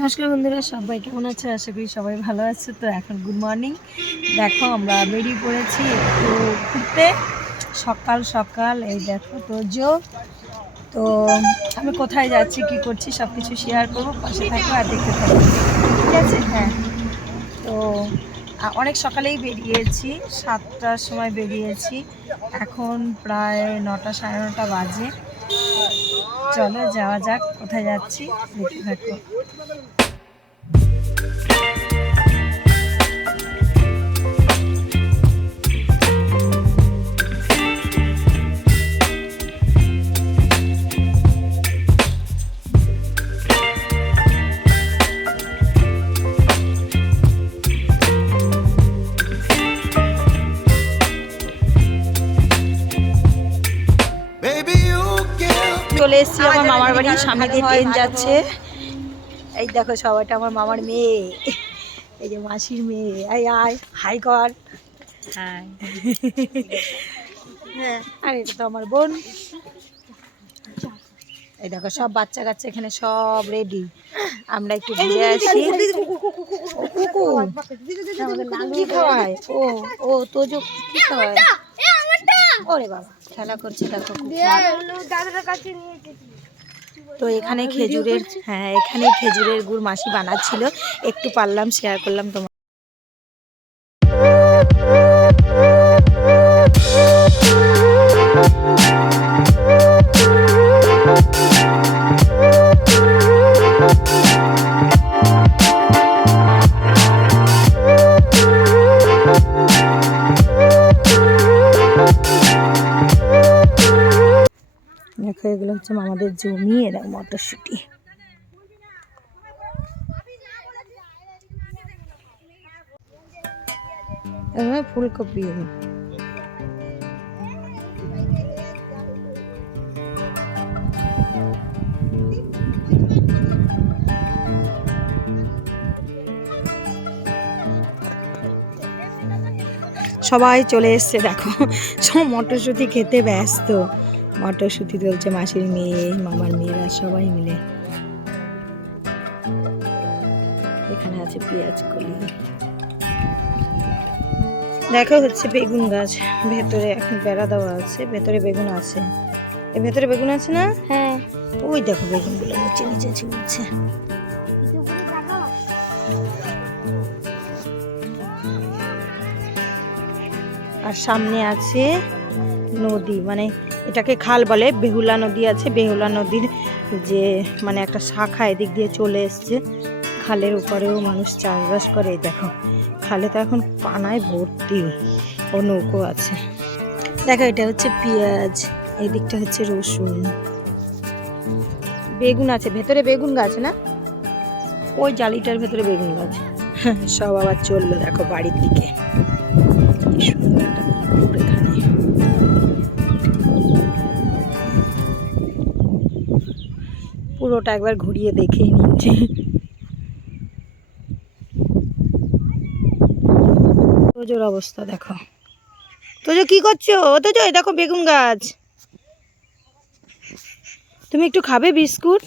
নমস্কার বন্ধুরা, সবাই কেমন আছে? আশা করি সবাই ভালো আছে। তো এখন গুড মর্নিং। দেখো আমরা বেরিয়ে পড়েছি একটু ঘুরতে সকাল সকাল। এই দেখো তোজো। তো আমি কোথায় যাচ্ছি, কি করছি সব কিছু শেয়ার করবো, পাশে থাকবো আর দেখতে থাকবো, ঠিক আছে? হ্যাঁ, তো অনেক সকালেই বেরিয়েছি, 7টার সময় বেরিয়েছি। এখন প্রায় 9টা সাড়ে 9টা বাজে। চলো যাওয়া যাক, কোথায় যাচ্ছি দেখতে থাকো। চলে এসছি আমার মামার বাড়ির সামনে দিয়ে ট্রেন যাচ্ছে। এই দেখো সবাইটা আমার মামার মেয়ে, এই যে মাসির মেয়ে। আয় আয়, হাই কর। হ্যাঁ, আর এটা তো আমার বোন। এই দেখো সব বাচ্চা কাচ্চা এখানে সব রেডি। আমরা একটু ঘুরে আসি। কি খাওয়ায় ও? ও তোজো কি খাওয়ায়? ওরে বাবা, খেলা করছে দেখো। তো এখানে খেজুরের, হ্যাঁ এখানে খেজুরের গুড় মাসি বানাচ্ছিল, একটু পারলাম শেয়ার করলাম তোমার। দেখো এগুলো হচ্ছে আমাদের জমি, এরা মটরশুঁটি। ফুলকপি। সবাই চলে এসছে দেখো, সব মটরশুঁটি খেতে ব্যস্ত। মটরশুঁটি তুলছে মাসির মেয়ে, মামার মেয়েরা সবাই মিলে। এখানে আছে পেঁয়াজ কলি। দেখো হচ্ছে বেগুন গাছ, ভেতরে এখন বেড়া দেওয়া আছে, ভেতরে বেগুন আছে। এর ভেতরে বেগুন আছে না? হ্যাঁ, ওই দেখো বেগুনগুলো নিচে নিচে ঝুলছে। আর সামনে আছে নদী, মানে এটাকে খাল বলে। বেহুলা নদী আছে, বেহুলা নদীর যে মানে একটা শাখা এদিক দিয়ে চলে এসছে। খালের উপরেও মানুষ চাষবাস করে। দেখো খালে তো এখন পানায় ভর্তি, ও নৌকো আছে। দেখো এটা হচ্ছে পেঁয়াজ, এই দিকটা হচ্ছে রসুন, বেগুন আছে ভেতরে, বেগুন গাছ না, ওই জালিটার ভেতরে বেগুন গাছ। সব আবার চললো দেখো বাড়ির দিকে। কি সুন্দর একটা পুকুর এখানে। পুরোটা একবার ঘুরিয়ে দেখেই নিচ্ছে। তোজোর অবস্থা দেখো। তোজো কি করছো? তোজো দেখো বেগুন গাছ। তুমি একটু খাবে বিস্কুট?